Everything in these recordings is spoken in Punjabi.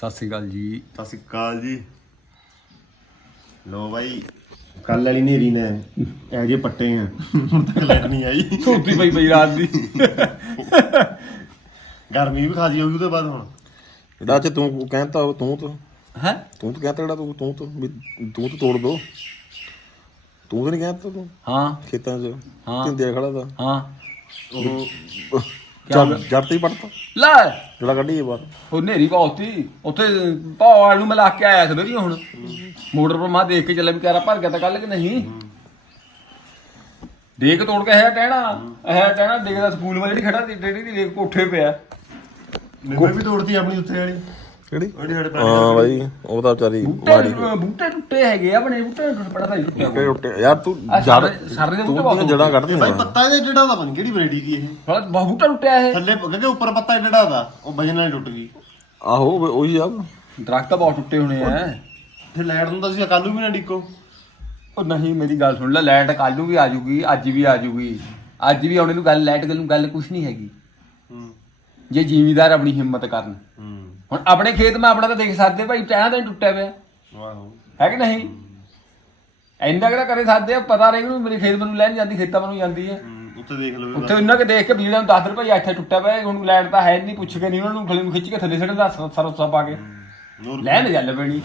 ਸਤਿ ਸ੍ਰੀ ਅਕਾਲ ਜੀ। ਸਤਿ ਸ਼੍ਰੀ ਅਕਾਲ ਜੀ। ਲੋ ਬਾਈ ਕੱਲ ਵਾਲੀ ਨੇਰੀ ਨੇ ਇਹ ਜੇ ਪੱਟੇ ਆ। ਹੁਣ ਤੱਕ ਲਾਈਟ ਨਹੀਂ ਆਈ। ਧੋਤੀ ਪਈ ਪਈ ਰਾਤ ਦੀ। ਗਰਮੀ ਵੀ ਖਾਜੀ ਹੋਊਗੀ ਉਹਦੇ ਬਾਅਦ ਹੁਣ। ਜਿਹੜਾ ਚ ਤੂੰ ਕਹਿੰਦਾ ਤੂੰ ਤੂੰ ਹੈ? ਤੂੰ ਤਾਂ ਕਹਿੰਦਾ ਜਿਹੜਾ ਤੂੰ ਤੂੰ ਤੂੰ ਵੀ ਤੂੰ ਤਾਂ ਤੋੜ ਦੋ। ਤੂੰ ਤਾਂ ਨਹੀਂ ਕਹਿੰਦਾ ਤੂੰ? ਹਾਂ। ਖੇਤਾਂ 'ਚ। ਹਾਂ। ਤਿੰਦੇ ਖੜਾ ਦਾ। ਹਾਂ। ਉਹ ਜੜ ਜੜ ਤੇ ਹੀ ਪੜਤਾ ਲੈ। ਜਿਹੜਾ ਕੱਢੀ ਇਹ ਬਾਹਰ। ਉਹ ਨੇਰੀ ਬਹੁਤੀ ਉੱਥੇ ਭਾਵਾਲ ਨੂੰ ਮਿਲਾ ਕੇ ਆਇਆ ਸੀ ਹੁਣ। ਮੋਟਰ ਪਰ ਮਾ ਦੇਖ ਕੇ ਚੱਲਿਆ ਵੀ ਭਰ ਗਿਆ ਤਾਂ ਕੱਲ ਕਿ ਨਹੀਂ। ਦੇਖ ਤੋੜ ਕੇ ਹੈ ਟਹਿਣਾ। ਇਹ ਟਹਿਣਾ ਡਿੱਗਦਾ ਸਕੂਲ ਵਿੱਚ ਜਿਹੜੀ ਖੜਾ ਸੀ ਡੇੜੀ ਦੀ ਦੇਖ ਕੋਠੇ ਪਿਆ। ਨਿੰਬੇ ਵੀ ਤੋੜਤੀ ਆਪਣੀ ਉੱਥੇ ਵਾਲੀ। ਕਿਹੜੀ? ਉਹਦੀ ਸਾਡੇ ਹਾਂ ਬਾਈ ਉਹ ਤਾਂ ਵਿਚਾਰੀ ਬੂਟੇ ਮਾੜੀ ਬੂਟੇ ਟੁੱਟੇ ਹੈਗੇ ਆ ਆਪਣੇ ਬੂਟੇ ਟੁੱਟ ਪੜਾ ਤਾਂ ਹੀ ਟੁੱਟਿਆ ਟੁੱਟੇ ਟੁੱਟੇ ਯਾਰ ਤੂੰ ਆਹ ਜੜ ਸਾਰੇ- ਸਾਰੇ ਦੇ ਤੂੰ ਬੂਟੇ ਤਾਂ ਬਹੁਤ ਜੜਾਂ ਕੱਢ ਬਾਈ ਦੇ ਪੱਤਾ ਇਹਦੇ ਜਿਹੜਾ ਦਾ ਬਣ ਕਿਹੜੀ ਵੈਰਾਈਟੀ ਦੀ ਇਹ? ਸਾਲਾ ਬਹੁਤ ਬੂਟਾ ਟੁੱਟਿਆ ਇਹ। ਥੱਲੇ ਕਹਿੰਦੇ ਉੱਪਰ ਪੱਤਾ ਜਿਹੜਾ ਦਾ ਉਹ ਵਜਨ ਨਾਲ ਹੀ ਟੁੱਟ ਗਈ। ਆਹੋ ਉਹ- ਉਹੀ ਆ। ਦਰਖਤ ਤਾਂ ਬਹੁਤ ਟੁੱਟੇ ਹੋਣੇ ਆ। ਫਿਰ ਲਾਈਟ ਹੁੰਦਾ ਸੀ ਕੱਲੂ ਵੀ ਨਾ ਡਿੱਕੋ। ਉਹ ਨਹੀਂ ਮੇਰੀ ਗੱਲ ਸੁਣ ਲੈ ਲਾਈਟ ਕੱਲ ਨੂੰ ਵੀ ਆ ਜੂਗੀ ਅੱਜ ਵੀ ਆ ਜੂਗੀ। ਅੱਜ ਵੀ ਆਉਣੇ ਨੂੰ ਗੱਲ ਲਾਈਟ ਗੱਲ ਨੂੰ ਗੱਲ ਕੁਛ ਨਹੀਂ ਹੈਗੀ। ਹੂੰ। ਜੇ ਜ਼ਿਮੀਦਾਰ ਆਪਣੀ ਹਿੰਮਤ ਕਰਨ। ਹੂੰ। ਹੁਣ ਆਪਣੇ ਖੇਤ ਮੈਂ ਆਪਣਾ ਤਾਂ ਦੇਖ ਸਕਦੇ ਭਾਈ ਟਹਿਣਾ ਤਾਂ ਟੁੱਟਿਆ ਪਿਆ। ਵਾਹੋ ਹੈ ਕਿ ਨਹੀਂ? ਇੰਨਾ ਕਿਹੜਾ ਕਰੇ ਸਕਦੇ ਆ ਪਤਾ ਰਹੇ ਨੂੰ ਮੇਰੇ ਖੇਤ ਮੈਨੂੰ ਲੈਣ ਜਾਂਦੀ ਖੇਤਾਂ ਮੈਨੂੰ ਜਾਂਦੀ ਹੈ ਹੂੰ, ਉੱਥੇ ਦੇਖ ਲਓ ਉੱਥੇ ਉਹਨਾਂ ਕੇ ਦੇਖ ਕੇ ਵੀਰਾਂ ਨੂੰ ਦੱਸ ਦੇ ਭਾਈ ਇੱਥੇ ਟੁੱਟਿਆ ਪਿਆ ਹੁਣ ਲਾਈਟ ਤਾਂ ਹੈ ਨਹੀਂ ਪੁੱਛ ਕੇ ਨਹੀਂ ਉਹਨਾਂ ਨੂੰ ਖਲੇ ਨੂੰ ਖਿੱਚ ਕੇ ਥੱਲੇ ਸੱਟ ਦਾ ਸਰਸਾ ਪਾ ਕੇ। ਲੈਣ ਚੱਲ ਪੈਣੀ।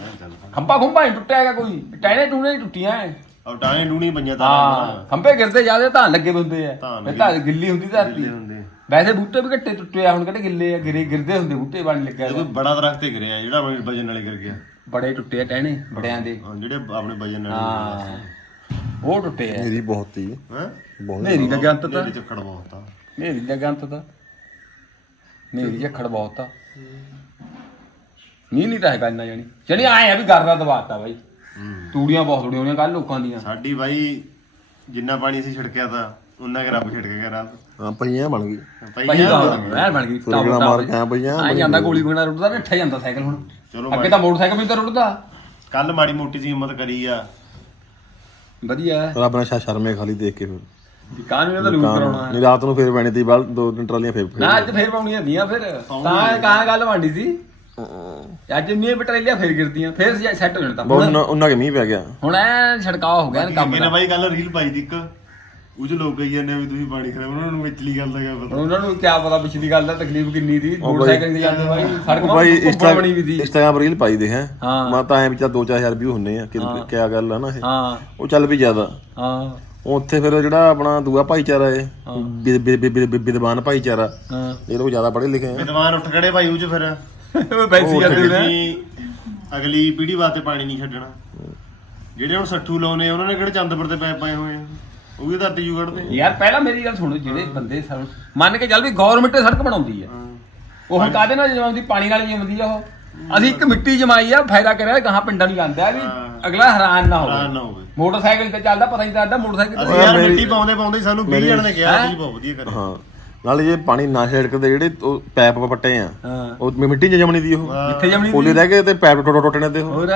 ਖੰਭਾ ਖੁੰਭਾ ਹੀ ਟੁੱਟਿਆ ਹੈਗਾ ਕੋਈ ਟਹਿਣੇ ਟੂਣੇ ਹੀ ਟੁੱਟੀਆਂ ਐ। ਉਹ ਟਾਣੇ ਡੂਣੀ ਪਈਆਂ ਤਾਂ ਹਾਂ ਖੰਭੇ ਗਿਰਦੇ ਜਾਂਦੇ ਤਾਂ ਲੱਗੇ ਹੁੰਦੇ ਆ। ਤਾਂ ਗਿੱਲੀ ਹੁੰਦੀ ਧਰਤੀ। ਹੁੰਦੇ। ਵੈਸੇ ਬੂਟੇ ਵੀ ਘੱਟੇ ਟੁੱਟੇ ਆ ਹੁਣ ਕਿਹੜੇ ਗਿੱਲੇ ਆ ਗਿਰੇ ਗਿਰਦੇ ਹੁੰਦੇ ਬੂਟੇ ਬਣ ਲੱਗਿਆ ਇਹ ਕੋਈ ਬੜਾ ਦਰਖਤ ਤੇ ਗਿਰਿਆ ਜਿਹੜਾ ਆਪਣੇ ਵਜਨ ਨਾਲ ਹੀ ਗਿਰ ਗਿਆ। ਬੜੇ ਟੁੱਟੇ ਆ ਟਹਿਣੇ ਬੜਿਆਂ ਦੇ। ਹਾਂ, ਜਿਹੜੇ ਆਪਣੇ ਵਜਨ ਨਾਲ ਹਾਂ। ਉਹ ਟੁੱਟੇ ਆ। ਮੇਰੀ ਬਹੁਤ ਹੀ। ਹੈ? ਬਹੁਤ ਨੇਰੀ ਦਾ ਗੰਤ ਤਾਂ। ਇਹਦੇ ਚੱਕੜ ਬਹੁਤ ਆ। ਨੇਰੀ ਦਾ ਗੰਤ ਤਾਂ। ਨੇਰੀ ਝੱਖੜ ਬਹੁਤ ਆ। ਨਹੀਂ ਨਹੀਂ ਤਾਂ ਹੈ ਗੱਲ ਨਾ ਜਾਣੀ। ਜਾਣੀ ਆਏ ਆ ਵੀ ਗਰਦਾ ਦਬਾਤਾ ਬਾਈ। ਹੂੰ। ਤੂੜੀਆਂ ਬਹੁਤ ਥੋੜੀਆਂ ਹੋਣੀਆਂ ਕੱਲ ਲੋਕਾਂ ਦੀਆਂ। ਸਾਡੀ ਬਾਈ ਜਿੰਨਾ ਪਾਣੀ ਅਸੀਂ ਛਿੜਕਿਆ ਤਾਂ ਉਹਨਾਂ ਕਿ ਰੱਬ ਛਿੜਕ ਗਿਆ ਰਾਤ। ਹਾਂ ਪਈਆਂ ਬਣ ਗਈ। ਪਈ ਪਈ ਨਾ। ਤਾਂ ਐ ਬਣ ਗਈ ਫੁਲਕਣਾ ਮਾਰ ਕੇ ਆ ਪਈਆਂ ਆ ਜਾਂਦਾ ਗੋਲੀ ਬਣਾ ਰੁੱਟਦਾ ਨੱਠਾ ਜਾਂਦਾ ਸਾਈਕਲ ਹੁਣ। ਚਲੋ ਅੱਗੇ ਤਾਂ ਮੋਟਰਸਾਈਕਲ ਵੀ ਤਾਂ ਰੁੱਟਦਾ। ਕੱਲ ਮਾੜੀ ਮੋਟੀ ਸੀ ਹਿੰਮਤ ਕਰੀ ਆ। ਵਧੀਆ। ਰੱਬ ਨੇ ਸ਼ਾ ਸ਼ਰਮੇ ਖਾਲੀ ਦੇਖ ਕੇ ਫਿਰ। ਵੀ ਕਾਹਨੂੰ ਇਹਦਾ ਲੂਪ ਕਰਾਉਣਾ ਨਹੀਂ ਰਾਤ ਨੂੰ ਫੇਰ ਪੈਣੀ ਤੀ ਬਾਲ ਦੋ ਤਿੰਨ ਟਰਾਲੀਆਂ ਫੇਰ ਫੇਰ ਨਾ ਅੱਜ ਫੇਰ ਪਾਉਣੀਆਂ ਹੁੰਦੀਆਂ ਫਿਰ। ਤਾਂ ਕਾਂ ਗੱਲ ਬਣਦੀ ਸੀ। ਅੱਜ ਇੰਨੀਆਂ ਬਟਰੇਲੀਆਂ ਫੇਰ ਗਿਰਦੀਆਂ ਫੇਰ ਸੈੱਟ ਹੋ ਜਾਣਾ ਤਾਂ। ਬਹੁਤ ਹੁਣ ਉਹਨਾਂ- ਉਹਨਾਂ ਕੇ ਮੀਂਹ ਪੈ ਗਿਆ। ਹੁਣ ਐ ਛੜਕਾਅ ਹੋ ਗਿਆ ਕੰਮ ਅੱਗੇ ਦਾ। ਨੇ ਬਾਈ ਕੱਲ ਰੀਲ ਪਾਈ ਦੀ ਇੱਕ। ਉਹ ਚ ਲੋਕ ਕਹੀ ਜਾਂਦੇ ਆ ਵੀ ਤੁਸੀਂ ਪਾਣੀ ਖਰਾਬ ਉਹਨਾਂ ਨੂੰ ਵਿਚਲੀ ਗੱਲ ਦਾ ਕਿਆ ਪਤਾ? ਉਹਨਾਂ ਨੂੰ ਕੀ ਪਤਾ ਪਿਛਲੀ ਗੱਲ ਦਾ ਤਕਲੀਫ ਕਿੰਨੀ ਸੀ ਮੋਟਰਸਾਈਕਲ ਤੇ ਜਾਂਦੇ ਬਾਈ ਸੜਕ ਉਹ ਬਾਈ ਉੱਪਰ ਬਣੀ ਵੀ ਸੀ। ਇੰਸਟਾਗ੍ਰਾਮ ਰੀਲ ਪਾਈ ਦੇ ਹੈ। ਹਾਂ। ਮੈਂ ਤਾਂ ਐ ਵਿੱਚ 2-4000 ਵਿਊ ਹੁੰਨੇ ਆ ਕਿ ਕਿਆ ਗੱਲ ਆ ਨਾ ਇਹ। ਹਾਂ। ਉਹ ਚੱਲ ਵੀ ਜ਼ਿਆਦਾ। ਹਾਂ। ਉਹ ਉੱਥੇ ਫਿਰ ਜਿਹੜਾ ਆਪਣਾ ਦੂਆ ਭਾਈਚਾਰਾ ਏ ਵਿਦਵਾਨ ਭਾਈਚਾਰਾ। ਹਾਂ। ਇਹ ਲੋਕ ਜ਼ਿਆਦਾ ਪੜ੍ਹੇ ਲਿਖੇ ਆ। ਵਿਦਵਾਨ ਉੱਠ ਖੜੇ ਭਾਈ ਉਹ ਚ ਫਿਰ। ਉਹ ਪੈਸੀ ਕਰਦੇ ਨੇ। ਅਗਲੀ ਪੀੜ੍ਹੀ ਵਾਸਤੇ ਪਾਣੀ ਨਹੀਂ ਛੱਡਣਾ। ਜਿਹੜੇ ਹੁਣ ਸੱਠੂ ਲਾਉਨੇ ਉਹਨਾਂ ਨੇ ਕਿਹੜੇ ਚੰਦਪੁਰ ਤੇ ਪੈ ਪਏ ਹੋਏ ਆ? ਉਹ ਵੀ ਧਰਤੀ ਜੂ ਕੱਢਦੇ। ਯਾਰ ਪਹਿਲਾਂ ਮੇਰੀ ਗੱਲ ਸੁਣੋ ਜਿਹੜੇ ਬੰਦੇ ਮੰਨ ਕੇ ਚੱਲ ਵੀ ਗਵਰਨਮੈਂਟ ਸੜਕ ਬਣਾਉਂਦੀ ਆ ਉਹ ਹੁਣ ਕਾਦੇ ਨਾਲ ਜਮਾਉਂਦੀ? ਪਾਣੀ ਨਾਲ ਜਮਾਉਂਦੀ ਆ ਉਹ। ਅਸੀਂ ਇੱਕ ਮਿੱਟੀ ਜਮਾਈ ਆ ਫਾਇਦਾ ਕਰਿਆ ਗਾਹਾਂ ਪਿੰਡਾਂ ਨੂੰ ਜਾਂਦਾ ਵੀ ਅਗਲਾ ਹੈਰਾਨ ਨਾ ਹੈਰਾਨ ਹੋਵੇ ਨਾ ਹੋਵੇ। ਮੋਟਰਸਾਈਕਲ ਤੇ ਚੱਲਦਾ ਪਤਾ ਨਹੀਂ ਚੱਲਦਾ ਮੋਟਰਸਾਈਕਲ ਅਸੀਂ ਤੇ ਯਾਰ ਮੇਰੀ- ਮਿੱਟੀ ਪਾਉਂਦੇ ਪਾਉਂਦੇ ਹੀ ਸਾਨੂੰ 20 ਜਣ ਨੇ ਕਿਹਾ ਤੁਸੀਂ ਬਹੁਤ ਵਧੀਆ ਕਰਿਆ। ਹਾਂ। ਨਾਲੇ ਜੇ ਪਾਣੀ ਨਾ ਛਿੜਕਦੇ ਜਿਹੜੇ ਉਹ ਪੈਪ ਪੱਟੇ ਆ ਹਾਂ। ਉਹ ਮਿੱਟੀ 'ਚ ਜਮਣੀ ਦੀ ਉਹ। ਕਿੱਥੇ ਜਮਣੀ ਪੋਲੇ ਰਹਿ ਗਏ ਤੇ ਪੈਪ ਟੁੱਟ ਟੁੱਟਣੇ ਤੇ ਉਹ। ਹੋਰ?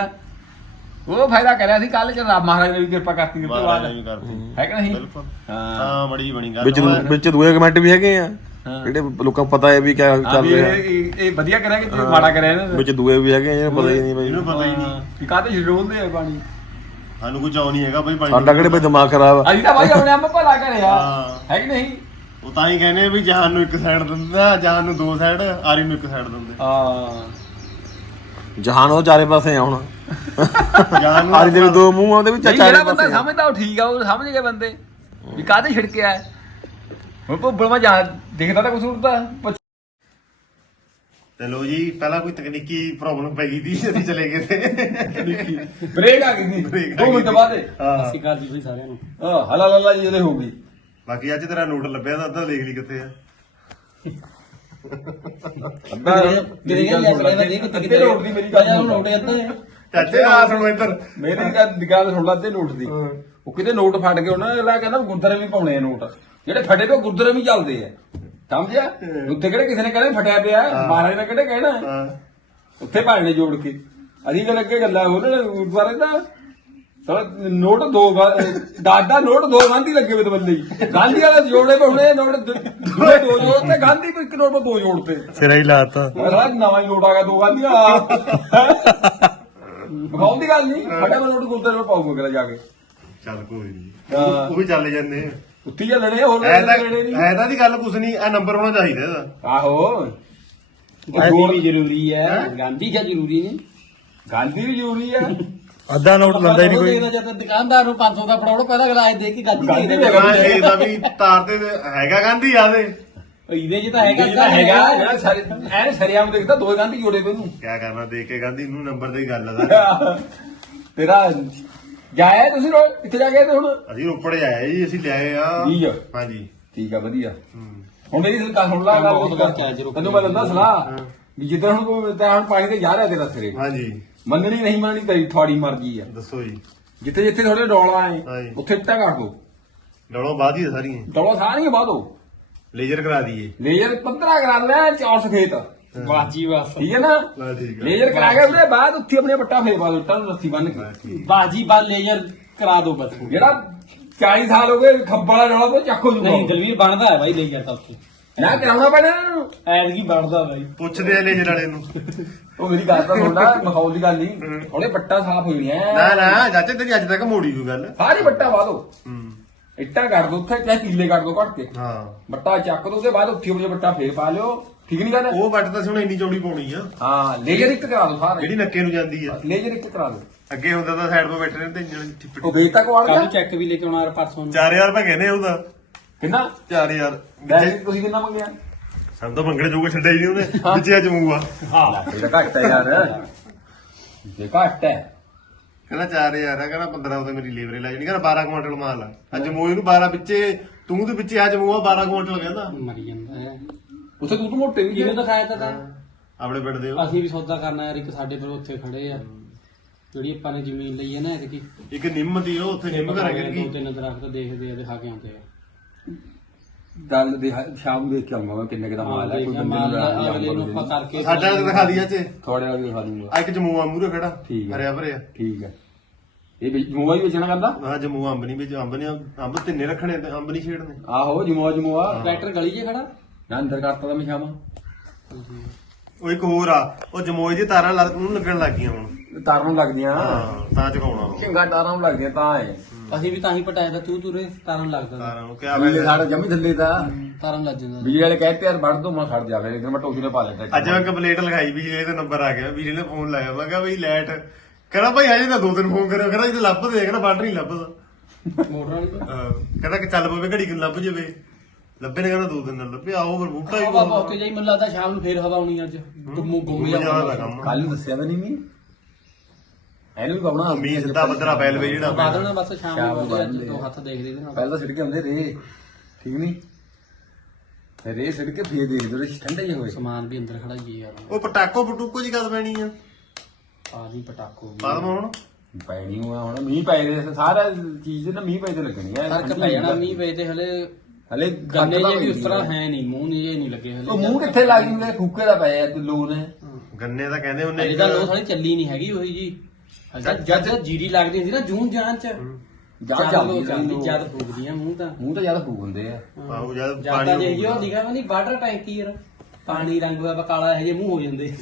ਉਹ ਫਾਇਦਾ ਕਰਿਆ ਸੀ ਕੱਲ ਜਦ ਰਾਮ ਮਹਾਰਾਜ ਨੇ ਵੀ ਕਿਰਪਾ ਕਰਤੀ ਮਹਾਰਾਜ ਬਾਅਦ। ਨੇ ਵੀ ਕਰਤੀ। ਹੈ ਕਿ ਨਹੀਂ? ਬਿਲਕੁਲ। ਹਾਂ। ਹਾਂ ਬੜੀ ਬਣੀ ਗੱਲ। ਵਿੱਚ ਵਿੱਚ ਦੂਏ ਕਮੈਂਟ ਵੀ ਹੈਗੇ ਆ ਜਿਹੜੇ ਲੋਕਾਂ ਨੂੰ ਪਤਾ ਹੈ ਵੀ ਕਿਆ ਆ ਚੱਲ ਵੀ ਰਿਹਾ। ਇਹ ਇਹ- ਇਹ ਵਧੀਆ ਕਰਿਆ ਕਿ ਮਾੜਾ ਕਰਿਆ ਇਹਨਾਂ ਨੇ ਵਿੱਚ ਦੂਏ ਵੀ ਹੈਗੇ ਆ, ਜਿਹਨੂੰ ਪਤਾ ਹੀ ਨਹੀਂ ਬਈ ਇਹਨੂੰ ਪਤਾ ਹੀ ਨਹੀਂ। ਵੀ ਕਾਹਤੇ ਛਿੜੋਲਦੇ ਆ ਪਾਣੀ ਸਾਨੂੰ ਕੋਈ ਚਾਅ ਨਹੀਂ ਹੈਗਾ ਬਈ ਪਾਣੀ ਸਾਡਾ ਕਿਹੜੇ ਬਈ ਦਿਮਾਗ ਖਰਾਬ ਆ? ਅਸੀਂ ਤਾਂ ਭਾਈ ਆਪਣੇ ਆਪ ਭਲਾ ਕਰਿਆ। ਹਾਂ। ਹੈ ਕਿ ਨਹੀਂ? ਉਹ ਤਾਂ ਹੀ ਕਹਿੰਦੇ ਆ ਵੀ ਜਹਾਨ ਨੂੰ ਇੱਕ ਸਾਈਡ ਦਿੰਦਾ ਜਹਾਨ ਨੂੰ ਦੋ ਸਾਈਡ ਆਰੀ ਨੂੰ ਇੱਕ ਸਾਈਡ ਦਿੰਦੇ। ਹਾਂ। ਜਹਾਨ ਉਹ ਚਾਰੇ ਪਾਸੇ ਆ ਹੁਣ ਆਰੀ ਦੇ ਵੀ ਦੋ ਮੂੰਹ ਆ ਉਹਦੇ ਚਾਰੇ ਜਿਹੜਾ ਬੰਦਾ। ਸਮਝਦਾ ਉਹ ਠੀਕ ਆ ਉਹ ਸਮਝ ਗਏ ਬੰਦੇ। ਵੀ ਕਾਹਦੇ ਛਿੜਕਿਆ ਹੈ? ਹੁਣ ਭੁੱਬਲ ਮਾ ਜਾ ਦਿਖਦਾ ਤਾਂ ਕੁਛ ਉੜਦਾ ਤੇ ਲੋ ਜੀ ਪਹਿਲਾਂ ਕੋਈ ਤਕਨੀਕੀ ਪ੍ਰੋਬਲਮ ਪੈ ਗਈ ਸੀ ਅਸੀਂ ਚਲੇ ਗਏ ਤੇ। ਬ੍ਰੇਕ ਆ ਗਈ ਸੀ। 2 ਮਿੰਟ। ਬਾਅਦ। ਹਾਂ। ਸਿਕਾਰ ਜੀ ਬਈ ਸਾਰਿਆਂ ਨੂੰ। ਹਾਂ ਹਲਾ ਲਾ ਜੀ ਇਹਦੇ ਹੋ ਗਈ। ਬਾਕੀ ਅੱਜ ਤੇਰਾ ਨੋਟ ਲੱਭਿਆ ਤਾਂ ਅੱਧਾ ਦੇਖ ਲਈ ਕਿੱਥੇ ਆ। ਕਿਤੇ ਗਿਆ ਲੈ ਕੇ ਦੇ ਕਿਤੇ ਕਿਤੇ ਨੋਟ ਦੀ ਮੇਰੀ ਗੱਲ ਯਾਰ ਨੋਟ ਇੱਥੇ ਚਾਚੇ ਆ ਸੁਣੋ ਇੱਧਰ। ਮੇਰੀ ਗੱਲ ਗੱਲ ਸੁਣ ਲੱਦੇ ਨੋਟ ਦੀ। ਉਹ ਕਿਤੇ ਨੋਟ ਫਟ ਗਏ ਉਹਨਾਂ ਨੇ ਕਹਿੰਦਾ ਗੁਰਦੁਆਰੇ ਵੀ ਪਾਉਣੇ ਆ ਨੋਟ। ਜਿਹੜੇ ਫਟੇ ਪਏ ਗੁਰਦੁਆਰੇ ਵੀ ਚੱਲਦੇ ਆ। ਸਮਝਿਆ ਉੱਥੇ ਕਿਹੜੇ ਕਿਸੇ ਨੇ ਕਹਿੰਦੇ ਫਟਿਆ ਪਿਆ? ਮਹਾਰਾਜ ਨੇ ਕਿਹੜੇ ਕਹਿਣਾ? ਹਾਂ। ਉੱਥੇ ਨੇ ਜੋੜ ਕੇ। ਅਸੀਂ ਗੱਲ ਅੱਗੇ ਗੱਲਾਂ ਉਹਨਾਂ ਗੁਰਦੁਆਰੇ ਦਾ ਸਾਲਾ ਨੋਟ ਦੋ ਦਾਦਾ ਨੋਟ ਦੋ ਗਾਂਧੀ ਲੱਗੇ ਵੇ ਤੇ ਬੰਦੇ ਹੀ ਗਾਂਧੀ ਵਾਲੇ ਜੋੜੇ ਪੇ ਹੁਣੇ ਨੋਟ ਦ- ਜੋੜ ਤੇ ਗਾਂਧੀ ਕੋਈ ਇੱਕ ਨੋਟ ਪੇ ਦੋ ਜੋੜ ਤੇ। ਸਿਰਾ ਹੀ ਲਾਤਾ। ਸਾਲਾ ਨਵਾਂ ਹੀ ਨੋਟ ਆ ਗਿਆ ਦੋ ਗਾਂਧੀ ਵਾਲਾ। ਬਖਾਉਣ ਦੀ ਗੱਲ ਨਹੀਂ ਫਟਾ ਮੈਂ ਨੋਟ ਗੁਲਤੇ ਨੂੰ ਪਾਉਂਗਾ ਅਗਲਾ ਜਾ ਕੇ। ਚੱਲ ਕੋਈ ਨਹੀਂ। ਉਹ ਵੀ ਚੱਲ ਜਾਂਦੇ ਆ। ਉੱਤੀ ਚੱਲਣੇ ਹੋਰ ਐ ਤਾਂ ਲੈਣੇ ਨਹੀਂ। ਐ ਤਾਂ ਦੀ ਗੱਲ ਕੁਛ ਨਹੀਂ ਐ ਨੰਬਰ ਹੋਣਾ ਚਾਹੀਦਾ ਇਹਦਾ। ਆਹੋ। ਗਾਂਧੀ ਵੀ ਜ਼ਰੂਰੀ ਹੈ। ਗਾਂਧੀ ਕਿਆ ਜ਼ਰੂਰੀ ਨਹੀਂ ਗਾਂਧੀ ਵੀ ਜ਼ਰੂਰੀ ਹੈ। ਅੱਧਾ ਨੋਟ ਲੰਦਾ ਹੀ ਨਹੀਂ ਕੋਈ। ਜਦ ਦੁਕਾਨਦਾਰ ਨੂੰ 500 ਦਾ ਫੜਾਉਣਾ ਪਹਿਲਾਂ ਅਗਲਾ ਇਹ ਦੇ ਕੇ ਗਾਂਧੀ ਗਾਂਧੀ ਦੇ ਦੇ ਇਹ ਤਾਂ ਵੀ ਤਾਰ ਤੇ ਹੈਗਾ ਗਾਂਧੀ ਆਦੇ ਇਹਦੇ ਚ ਤਾਂ ਹੈਗਾ ਹੈਗਾ। ਜਿਹੜਾ ਸਾਰੇ ਐਨ ਸਰਿਆਮ ਦੇਖਦਾ ਦੋ ਗਾਂਧੀ ਜੋੜੇ ਪਏ ਨੂੰ ਕਿਆ ਕਰਨਾ ਦੇ ਕੇ ਗਾਂਧੀ ਨੂੰ ਨੰਬਰ ਦੀ ਗੱਲ ਆ ਤੇਰਾ ਜਾਇਆ ਤੁਸੀਂ ਰੋ ਕਿੱਥੇ ਜਾ ਗਏ ਤੇ ਹੁਣ? ਅਸੀਂ ਰੋਪੜੇ ਆਏ ਜੀ ਅਸੀਂ ਲਿਆਏ ਆ। ਠੀਕ ਆ। ਹਾਂਜੀ। ਠੀਕ ਆ ਵਧੀਆ। ਹੁਣ ਮੇਰੀ ਗੱਲ ਸੁਣ ਲਾ ਗੱਲ। ਤੈਨੂੰ ਮੈਂ ਦਿੰਦਾ ਸਲਾਹ ਵੀ ਜਿੱਦਾਂ ਹੁਣ ਤੂੰ ਤੈਂ ਹੁਣ ਪਾਣੀ ਤੇ ਜਾ ਰਿਹਾ ਤੇਰਾ ਸਿਰੇ ਹਾਂਜੀ। ਮੰਨਣੀ ਨਹੀਂ ਮੰਨਣੀ ਤੇਰੀ ਤੁਹਾਡੀ ਮਰਜ਼ੀ ਆ। ਦੱਸੋ ਜੀ। ਜਿੱਥੇ ਜਿੱਥੇ ਥੋੜੇ ਡੋਲਾ ਆਏ ਹਾਂਜੀ। ਉੱਥੇ ਇੱਟਾਂ ਕੱਢ ਦੋ ਡੋਲੋਂ ਬਾਅਦ ਹੀ ਆ ਸਾਰੀਆਂ। ਡੋਲਾ ਸਾਰੀਆਂ ਬਾਦੋ ਲੇਜ਼ਰ ਕਰਾ ਦਈਏ। ਲੇਜ਼ਰ 15 ਕਰਾ ਲੈ ਚੌਰ ਸਫੇਦ ਬਾਜੀ ਬਸ ਠੀਕ ਹੈ ਨਾ? ਬਸ ਠੀਕ ਆ ਲੇਜ਼ਰ ਕਰਾ ਕੇ ਉਹਦੇ ਬਾਅਦ ਉੱਥੇ ਆਪਣੇ ਪੱਟਾ ਫੇਰ ਪਾ ਦੋ ਇੱਟਾਂ ਨੂੰ ਰੱਸੀ ਬੰਨ ਕੇ। ਬਸ ਠੀਕ ਬਾਜੀ ਬਾ ਲੇਜ਼ਰ ਕਰਾ ਦੋ ਬਸ। ਜਿਹੜਾ 40 ਸਾਲ ਹੋ ਗਏ ਖੱਬਾ ਵਾਲਾ ਡੋਲਾ ਤੇ ਚੱਕੋ ਜੂਗਾ ਨਹੀਂ ਦਲਵੀਰ ਬਣਦਾ ਹੈ ਬਾਈ ਲੇਜ਼ਰ ਤਾਂ ਉੱਥੇ। ਨਾ ਕਰਾਉਣਾ ਪੈਣਾ। ਇਹਨਾਂ ਨੂੰ ਬਣਦਾ ਬਾਈ। ਪੁੱਛਦੇ ਆ ਲੇਜ਼ਰ ਵਾਲੇ ਨੂੰ। ਉਹ ਮੇਰੀ ਗੱਲ ਤਾਂ ਸੁਣਦਾ ਮਖੌਲ ਦੀ ਗੱਲ ਨਹੀਂ। ਉਹਨੇ ਪੱਟਾ ਸਾਫ਼ ਹੋ ਜਾਣੀਆਂ ਨਾ ਨਾ ਚਾਚਾ ਤੇਰੀ ਅੱਜ ਤੱਕ ਮੋੜੀ ਕੋਈ ਗੱਲ। ਸਾਰੀ ਪਾ ਦੋ। ਹੂੰ। ਇੱਟਾਂ ਕੱਢ ਦੋ ਉੱਥੇ ਚਾਹੇ ਕੀਲੇ ਕੱਢ ਦੋ ਘੱਟ ਕੇ। ਹਾਂ। ਬੱਟਾ ਚੱਕ ਦੋ ਉਹਦੇ ਬਾਅਦ ਉੱਥੇ ਉਹਦੇ ਬੱਟਾ ਫੇਰ ਪਾ ਲਿਓ। ਠੀਕ ਨਹੀਂ ਗੱਲ? ਉਹ ਵੱਟ ਤਾਂ ਸੀ ਹੁਣ ਇੰਨੀ ਚੌੜੀ ਪਾਉਣੀ ਆ। ਹਾਂ ਲੇਜ਼ਰ ਇੱਕ ਕਰਾ ਦੋ ਸਾਰੇ। ਜਿਹੜੀ ਨੱਕੇ ਨੂੰ ਜਾਂਦੀ ਆ। ਲੇਜ਼ਰ ਇੱਕ ਕਰਾ ਦੋ। ਅੱਗੇ ਹੁੰਦਾ ਤਾਂ ਸਾਈਡ 'ਤੇ ਬੈਠੇ ਰਹਿੰਦੇ ਤੇ ਇੰਜਣ ਉਹ ਟਿੱਪ ਵੇਚ ਤੱਕ ਕੱਲ ਚੈੱਕ ਵੀ ਲੈ ਕੇ ਆਉਣਾ ਯਾਰ ਪਰਸੋਂ ਨੂੰ। 4000 ਰੁਪਏ ਕਹਿੰਦੇ ਉਹਦਾ। ਕਿੰਨਾ? 4000 ਬੈਂਕ ਤੁਸੀਂ ਕਿੰਨਾ ਮੰਗਿਆ? ਸਾਨੂੰ ਤਾਂ ਮੰਗਣੇ ਜੋਗੇ ਛੱਡਿਆ ਹੀ ਨਹੀਂ ਉਹਨੇ ਵਿੱਚ ਅੱਜ ਮੂਆ ਦਾ ਘੱਟ ਹੈ ਯਾਰ। ਜੇ ਘੱਟ ਹੈ। ਕਹਿੰਦਾ 4000 ਆ ਕਹਿੰਦਾ 15 ਉਹਦੇ ਮੇਰੀ ਲੇਬਰੇ ਲੈ ਜਾਣੀ ਕਹਿੰਦਾ 12 ਕੁਇੰਟਲ ਮਾਲ ਆ। ਅੱਜ ਮੂਏ ਨੂੰ 12 ਵਿੱਚੇ ਤੂੰ ਤੇ ਵਿੱਚੇ ਅੱਜ ਮੂਆ 12 ਕੁਇੰਟਲ ਕਹਿੰਦਾ। ਮਰੀ ਜਾਂਦਾ ਹੈ। ਉੱਥੇ ਤੂੰ ਤਾਂ ਮੋਟੇ ਵੀ ਕਿਹਨੇ ਦਿਖਾਇਆ ਤਾ ਤਾਂ। ਆਪਣੇ ਪਿੰਡ ਦੇ ਉਹ। ਅਸੀਂ ਵੀ ਸੌਦਾ ਕਰਨਾ ਯਾਰ ਇੱਕ ਸਾਡੇ ਕੋਲ ਉੱਥੇ ਖੜੇ ਆ। ਜਿਹੜੀ ਆਪਾਂ ਨੇ ਜ਼ਮੀਨ ਲਈ ਹੈ ਨਾ ਇਹਦੀ ਇੱਕ ਨਿੰਮ ਦੀ ਉਹ ਉੱਥੇ ਨਿੰਮ ਘਰ ਗਿਰ ਦੋ ਗਈ ਤਿੰਨ ਦਰਖਤ ਦੇਖਦੇ ਆ ਦਿਖਾ ਕੇ ਆਉਂਦੇ ਆ। ਗੱਲ ਦੇ ਸ਼ਾਮ ਨੂੰ ਦੇਖ ਕੇ ਆਉਂਗਾ ਮੈਂ ਕਿੰਨੇ ਕਿਦਾ ਮਾਲ ਹੈ ਕੋਈ ਬੰਦੇ ਨੂੰ ਅਗਲੇ ਨੂੰ ਆਪਾਂ ਕਰਕੇ ਸਾਡਾ ਤੇ ਦਿਖਾ ਦਿਆ ਚ ਥੋੜੇ ਵਾਲੀ ਦਿਖਾ ਦੂੰਗਾ ਆ ਇੱਕ ਜਮੂਆ ਮੂਰੇ ਖੜਾ ਠੀਕ ਹੈ। ਭਰਿਆ ਭਰਿਆ। ਠੀਕ ਹੈ। ਇਹ ਵੀ ਜਮੂਆ ਹੀ ਵੇਚਣਾ ਕਰਦਾ ਆ ਜਮੂਆ ਅੰਬ ਨਹੀਂ ਵਿੱਚ ਅੰਬ ਨੇ ਅੰਬ ਤਿੰਨੇ ਰੱਖਣੇ ਤੇ ਅੰਬ ਨਹੀਂ ਛੇੜਨੇ। ਆਹੋ ਜਮੂਆ ਜਮੂਆ। ਟਰੈਕਟਰ ਗਲੀ 'ਚ ਖੜਾ? ਨਾ ਅੰਦਰ ਕਰਤਾ ਤਾਂ ਮਸ਼ਾਮਾ ਉਹ ਇੱਕ ਹੋਰ ਆ ਉਹ ਜਮੋਏ ਦੀ ਤਾਰਾਂ ਲੱਗ ਨੂੰ ਲੱਗਣ ਲੱਗ ਗਈਆਂ ਹੁਣ। ਤਾਰਾਂ ਨੂੰ ਲੱਗਦੀਆਂ ਹਾਂ ਤਾਂ ਚਕਾਉਣਾ। ਉਹ। ਚੰਗਾ ਤਾਰਾਂ ਨੂੰ ਲੱਗਦੀਆਂ ਤਾਂ ਹੈ ਅਸੀਂ ਵੀ ਤਾਂ ਹੀ ਪਟਾਇਆ ਤਾਂ ਤੂੰ ਤੁਰੇ ਤਾਰਨ ਲੱਗਦਾ। ਤਾਰਾਂ ਨੂੰ ਕਿਆ ਥੱਲੇ ਸਾਡਾ ਜਮੀ ਥੱਲੇ ਤਾਂ। ਤਾਰਨ ਲੱਗ ਜਾਂਦਾ ਬਿਜਲੀ ਵਾਲੇ ਕਹਿੰਦੇ ਯਾਰ ਵੜ ਦੋ ਮੈਂ ਖੜ ਜਾ ਫਿਰ ਇਧਰ ਮੈਂ ਟੋਕੀ ਨੇ ਪਾ ਲੈਂਦਾ ਅੱਜ ਮੈਂ ਕੰਪਲੇਂਟ ਲਗਾਈ ਬਿਜਲੀ ਦਾ ਨੰਬਰ ਆ ਗਿਆ। ਬਿਜਲੀ ਨੇ ਫੋਨ ਲਾਇਆ ਮੈਂ ਕਿਹਾ ਬਈ ਲਾਈਟ ਕਹਿੰਦਾ ਭਾਈ ਹਜੇ ਤਾਂ ਦੋ ਦਿਨ ਫੋਨ ਕਰਿਓ ਕਹਿੰਦਾ ਇਹ ਲੱਭਦੇ ਆ, ਕਹਿੰਦਾ ਬੰਦ ਨਹੀਂ ਲੱਭਦਾ। ਮੋਟਰ ਵਾਲੀ ਤਾਂ। ਕਹਿੰਦਾ ਕਿ ਚੱਲ ਪਵੇ ਘੜੀ ਕਿ ਲੱਭ ਜਵੇ। ਲੱਭੇ ਨੇ ਕਹਿੰਦਾ ਦੋ ਦਿਨ ਨਾਲ ਲੱਭੇ ਆਓ ਫਿਰ ਬੂਟਾ ਹੀ ਹਵਾ ਬਹੁਤ। ਜਾਈ ਮੈਨੂੰ ਲੱਗਦਾ ਸ਼ਾਮ ਨੂੰ ਫੇਰ ਹਵਾ ਆਉਣੀ ਅੱਜ। ਗੁੰਮੂ ਗੁੰਮ ਜ਼ਿਆਦਾ ਦਾ ਕੰਮ ਕੱਲ ਨੂੰ ਦੱਸਿਆ ਤਾਂ ਨਹੀਂ ਮੀ ਇਹਨੂੰ ਵੀ ਕਹਣਾ ਮੀਂਹ ਸਿੱਧਾ ਬੱਦਰਾ ਪੈ ਲਵੇ ਜਿਹੜਾ ਪਾ ਦੇਣਾ ਬਸ ਸ਼ਾਮ ਸ਼ਾਮ ਨੂੰ ਨੂੰ ਦੋ। ਆ। ਹੱਥ ਦੇਖਦੇ ਇਹਦੇ ਨਾਲ ਪਹਿਲਾਂ ਸਿੱਟ ਕੇ ਆਉਂਦੇ ਰੇ ਠੀਕ ਨਹੀਂ ਫਿਰ ਇਹ ਸਿੱਟ ਕੇ ਫੇਰ ਦੇਖਦੇ ਰਹੇ ਠੰਡੇ ਜਿਹੇ ਹੋਏ। ਸਮਾਨ ਵੀ ਅੰਦਰ ਖੜਾ ਹੀ ਯਾਰ। ਉਹ ਪਟਾਕੋ ਪਟੂਕੋ ਜੀ ਗੱਲ ਪੈਣੀ ਆ? ਆ ਜੀ ਪਟਾਕੋ ਵੀ। ਬਾਦਮ ਹੁਣ। ਪੈਣੀ ਹੋਆ ਹੁਣ ਮੀਂਹ ਪੈ ਰਹੇ ਸਾਰਾ ਚੀਜ਼ ਨਾ ਮੀਂਹ ਪੈ ਤੇ ਲੱਗਣੀ ਹੈ ਫ਼ਰਕ ਪੈ ਜਾਣਾ ਮੀਂਹ ਪਏ ਤੇ ਹਲੇ ਹਲੇ ਗੰਨੇ ਜੇ ਵੀ ਉਸ ਤਰ੍ਹਾਂ ਹੈ ਨਹੀਂ ਮੂੰਹ ਨਹੀਂ ਇਹ ਨਹੀਂ ਲੱਗੇ ਹਲੇ। ਉਹ ਮੂੰਹ ਕਿੱਥੇ ਲੱਗ ਜੂਗੇ ਫੂਕੇ ਦਾ ਪਿਆ ਤੇ ਲੋ ਨੇ ਗੰਨੇ ਦਾ ਕਹਿੰਦੇ ਉਹਨੇ ਹਲੇ ਤਾਂ ਲੋ ਸਾਲੀ ਚੱਲੀ ਨਹੀਂ ਹੈਗੀ ਉਹੀ ਜੀ। ਤਾਂ ਜਦ ਜਦ ਜੀਰੀ ਲੱਗਦੀ ਸੀ ਨਾ ਜੂਨ ਜਾਨ ਚ। ਜਦ ਚੱਲਦੀ ਲੋ ਚੱਲਦੀ ਜਦ ਫੂਕਦੀਆਂ ਮੂੰਹ ਤਾਂ। ਮੂੰਹ ਤਾਂ ਜ਼ਿਆਦਾ ਫੂਕ ਹੁੰਦੇ ਆ। ਪਾਉ ਜਦ ਜ਼ਿਆਦਾ ਪਾਣੀ ਜੇ ਉਹ ਵਾ ਨਹੀਂ ਵਾਟਰ ਟੈਂਕੀ ਯਾਰ। ਪਾਣੀ ਰੰਗ ਹੋਇਆ ਕਾਲਾ ਇਹ ਜੇ ਮੂੰਹ ਹੋ ਜਾਂਦੇ।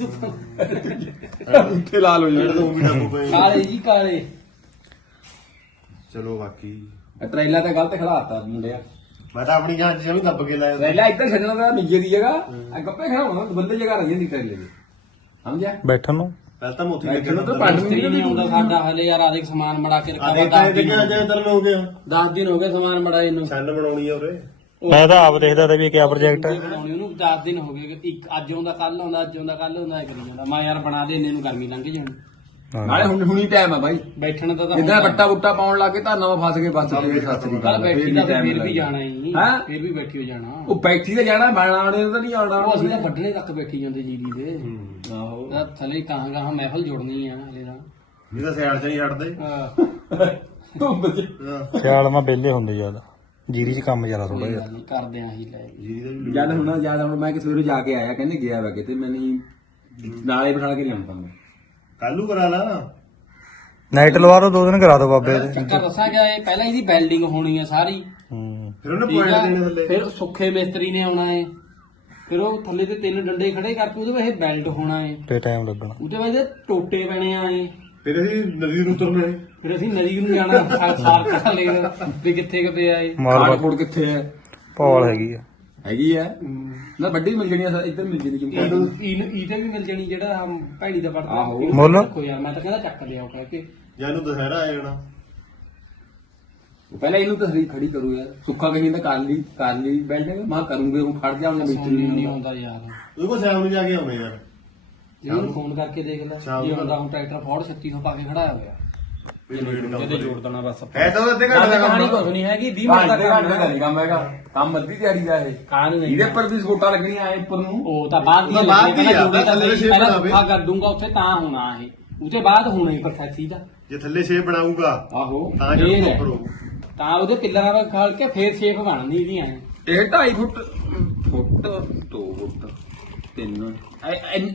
ਉੱਥੇ ਲਾਲ ਹੋ ਜਿਹੜੇ ਤੋਂ ਵੀ ਡੱਬੂ ਪਏ ਕਾਲੇ ਜੀ ਕਾਲੇ। ਚਲੋ ਬਾਕੀ। ਟ੍ਰੇਲਾ ਤਾਂ ਗਲਤ ਖੜਾਤਾ ਮੁੰਡਿਆ। ਮੈਂ ਤਾਂ ਆਪਣੀ ਜਾਨ ਚ ਵੀ ਦੱਬ ਕੇ ਲਾਇਆ। ਟ੍ਰੇਲਾ ਇੱਧਰ ਛੱਡਣਾ ਤਾਂ ਨੀਜੇ ਦੀ ਜਗ੍ਹਾ। ਆ ਗੱਪੇ ਖੜਾ ਹੋਣਾ ਬੰਦੇ ਜਗ੍ਹਾ ਰਹੀ ਨਹੀਂ ਟ੍ਰੇਲੇ ਦੀ। ਸਮਝਿਆ? ਬੈਠਣ ਨੂੰ। ਪਹਿਲਾਂ ਤਾਂ ਮੋਤੀ ਬੈਠਣ ਨੂੰ ਤਾਂ ਪੰਜ ਨਹੀਂ ਆਉਂਦਾ ਸਾਡਾ। ਹਲੇ ਯਾਰ ਆਦੇ ਸਮਾਨ ਮੜਾ ਕੇ ਰੱਖਾ ਵਾ ਤਾਂ 10 ਦਿਨ ਦੇਖਿਆ ਜੇ ਤਲ ਹੋ ਗਿਆ 10 ਦਿਨ ਹੋ ਗਏ ਸਮਾਨ ਮੜਾ ਇਹਨੂੰ ਛੰਨ ਬਣਾਉਣੀ ਆ ਉਰੇ। ਮੈਂ ਤਾਂ ਆਪ ਦੇਖਦਾ ਤਾਂ ਵੀ ਕਿਆ ਪ੍ਰੋਜੈਕਟ ਹੈ ਬਣਾਉਣੀ ਉਹਨੂੰ 10 ਦਿਨ ਹੋ ਗਏ। ਕਿ ਇੱਕ ਅੱਜ ਆਉਂਦਾ ਕੱਲ ਆਉਂਦਾ ਅੱਜ ਆਉਂਦਾ ਕੱਲ ਆਉਂਦਾ ਇਹ ਕਰੀ ਜਾਂਦਾ। ਮੈਂ ਯਾਰ ਬਣਾ ਦੇ ਇੰਨੇ ਨੂੰ ਗਰਮੀ ਲੰਘ ਜਾਣੀ। ਨਾਲੇ ਹੁਣ ਹੁਣੀ ਟਾਈਮ ਆ ਬਾਈ। ਬੈਠਣ ਦਾ ਤਾਂ ਜਿੱਦਾਂ ਬੱਟਾ ਬੁੱਟਾ ਪਾਉਣ ਲੱਗੇ ਤਾਂ ਨਵਾਂ ਫਸ ਗਏ ਬਸ ਫੇਰ ਸਤਿ ਕੱਲ ਅਕਾਲ ਬੈਠੀ ਦਾ ਫਿਰ ਵੀ ਜਾਣਾ ਹੀ। ਹੈਂ? ਫਿਰ ਵੀ ਬੈਠੀ ਹੋ ਜਾਣਾ। ਉਹ ਬੈਠੀ ਤੇ ਜਾਣਾ ਬਾਣਾਣੇ ਤਾਂ ਨਹੀਂ ਆਉਣਾ। ਉਹ ਅਸੀਂ ਤਾਂ ਵੱਢਣੇ ਤੱਕ ਬੈਠੀ ਜਾਂਦੇ ਜੀਰੀ ਦੇ। ਆਹੋ। ਤਾਂ ਥਲੇ ਕਹਾਂ ਗਾਹਾਂ ਮਹਿਫਲ ਜੋੜਨੀ ਆ ਹਲੇ ਤਾਂ ਨਹੀਂ ਤਾਂ ਸਿਆਲ ਚ ਨਹੀਂ ਤੂੰ ਬੱਚੇ ਹਾਂ। ਖਿਆਲ ਮਾ ਬੇਲੇ ਹੁੰਦੇ ਜ਼ਿਆਦਾ। ਜੀਰੀ 'ਚ ਕੰਮ ਜ਼ਿਆਦਾ ਥੋੜਾ ਜਿਹਾ। ਗੱਲ ਕਰਦੇ ਆਂ ਹੀ ਲੈ ਜੀਰੀ ਦਾ ਵੀ ਜਦ ਹੁਣ ਜਦ ਹੁਣ ਮੈਂ ਕਿ ਸਵੇਰੇ ਜਾ ਕੇ ਆਇਆ ਕਹਿੰਦੇ ਗਿਆ ਵਾ ਕਿਤੇ ਮੈਂ ਨਹੀਂ ਨਾਲੇ ਬਿਠਾ ਕੇ ਲਿਆਉਂਦਾ ਮੈਂ। ਕੱਲੂ ਕਰਾ ਲਾ ਨਾਈਟ ਲਵਾ ਦੋ ਦੋ ਦਿਨ ਕਰਾ ਦੋ ਬਾਬੇ ਦੇ। ਚੱਕਰ ਦੱਸਾਂ ਕਿ ਇਹ ਪਹਿਲਾਂ ਇਹਦੀ ਬਿਲਡਿੰਗ ਹੋਣੀ ਹੈ ਸਾਰੀ। ਹੂੰ। ਫਿਰ ਉਹਨੇ ਠੀਕ ਪੁਆਇੰਟ ਆ ਦੇਣੇ ਥੱਲੇ। ਫਿਰ ਸੁੱਖੇ ਮਿਸਤਰੀ ਨੇ ਆਉਣਾ ਹੈ ਫਿਰ ਉਹ ਥੱਲੇ ਤੇ ਤਿੰਨ ਡੰਡੇ ਖੜੇ ਕਰਕੇ ਉਹਦੇ ਵਿੱਚ ਬੈਲਟ ਹੋਣਾ ਹੈ ਤੇ ਟਾਈਮ ਲੱਗਣਾ। ਉਹਦੇ ਬਾਅਦ ਇਹਦੇ ਟੋਟੇ ਪੈਣੇ ਆ ਇਹ ਫਿਰ ਅਸੀਂ ਨਦੀ ਨੂੰ ਉਤਰਨਾ ਹੈ ਫਿਰ ਅਸੀਂ ਨਦੀ ਨੂੰ ਜਾਣਾ ਸਾਰ ਸਾਰ ਕੱਢ ਲੈਣਾ ਵੀ ਕਿੱਥੇ ਕਿ ਪਿਆ ਇਹ ਖੋੜ ਕਿੱਥੇ ਹੈ ਪੌਲ ਹੈਗੀ ਆ। ਹੈਗੀ ਹੈ। ਨਾ ਵੱਡੀ ਮਿਲ ਜਣੀ ਆ ਇੱਧਰ ਮਿਲ ਜਣੀ ਇਹ ਇਹਦੇ ਵੀ ਮਿਲ ਜਾਣੀ ਜਿਹੜਾ ਆਹ ਭੈੜੀ ਦਾ ਪੜਦਾ ਆਹੋ। ਮੁੱਲ? ਯਾਰ ਮੈਂ ਤਾਂ ਕਹਿੰਦਾ ਚੱਕ ਲਿਆਓ ਕਰਕੇ। ਜਾਂ ਇਹਨੂੰ ਦੁਸਹਿਰਾ ਆ ਜਾਣਾ। ਪਹਿਲਾਂ ਇਹਨੂੰ ਤਸਰੀ ਖੜੀ ਕਰੂ ਯਾਰ। ਸੁੱਖਾ ਕਹੀਂ ਤਾਂ ਕਰ ਲਈ ਕਰ ਲਈ ਬੈਠੇ ਮਾਂ ਕਰੂੰਗੇ ਹੁਣ ਖੜ ਜਾਵਾਂਗੇ ਮਿਸਤਰੀ ਨਹੀਂ ਨਹੀਂ ਆਉਂਦਾ ਯਾਰ। ਉਹਦੇ ਕੋਲ ਸ਼ਾਮ ਨੂੰ ਜਾ ਕੇ ਆਉਣੇ ਯਾਰ ਜਿਹਨੂੰ ਫੋਨ ਕਰਕੇ ਦੇਖ ਲੈ। ਸ਼ਾਮ ਜੇ ਨੂੰ। ਆਉਂਦਾ ਹੁਣ ਟਰੈਕਟਰ ਫੋੜ 3600 ਪਾ ਕੇ ਖੜਾਇਆ ਹੋਇਆ। ਜਿਹਦੇ ਜੋੜ ਦੇਣਾ ਬਸ। ਹੈ ਤਾਂ ਉਹ ਅੱਧੇ ਘੰਟੇ ਗੱਲ ਦਾ ਕਹਾਣੀ ਕੰਮ। ਕੁਝ ਨਹੀਂ ਹੈਗੀ 20 ਮਿੰਟ ਘੰਟੇ ਤੱਕ ਘੰਟੇ ਦਾ ਨਹੀਂ ਕੰਮ ਹੈਗਾ। ਕੰਮ ਅੱਧੀ ਤਿਆਰੀ ਦਾ ਇਹ। ਕਾਹ ਨੂੰ ਨਹੀਂ ਇਹਦੇ ਉੱਪਰ ਵੀ ਸਕੋਟਾ ਲੱਗਣੀਆਂ ਐ ਉੱਪਰ ਨੂੰ। ਉਹ ਤਾਂ ਬਾਅਦ ਦੀ ਉਹ ਤਾਂ ਬਾਅਦ ਦੀ ਆ, ਜੋੜੇ ਤਾਂ ਥੱਲੇ shape ਪਹਿਲਾਂ ਬਣਾਵੇ। ਸੁੱਖਾ ਕਰ ਦੂੰਗਾ ਉੱਥੇ ਤਾਂ ਹੋਣਾ ਇਹ। ਉਹਦੇ ਬਾਅਦ ਹੋਣਾ ਹੀ ਪ੍ਰੋਸੈਸ ਦਾ ਜੇ ਥੱਲੇ ਸ਼ੇਪ ਬਣਾਊਗਾ ਆਹੋ ਤਾਂ ਇਹ ਜਿਹੜਾ ਹੈ। ਉੱਪਰ ਹੋਊ। ਤਾਂ ਉਹਦੇ ਪਿੱਲਰਾਂ ਦਾ ਖਾਲ ਕੇ ਫੇਰ ਸ਼ੇਪ ਬਣਨੀ ਇਹਦੀ ਐ। ਇਹ 2.5 ਫੁੱਟ ਫੁੱਟ 2 ਫੁੱਟ 3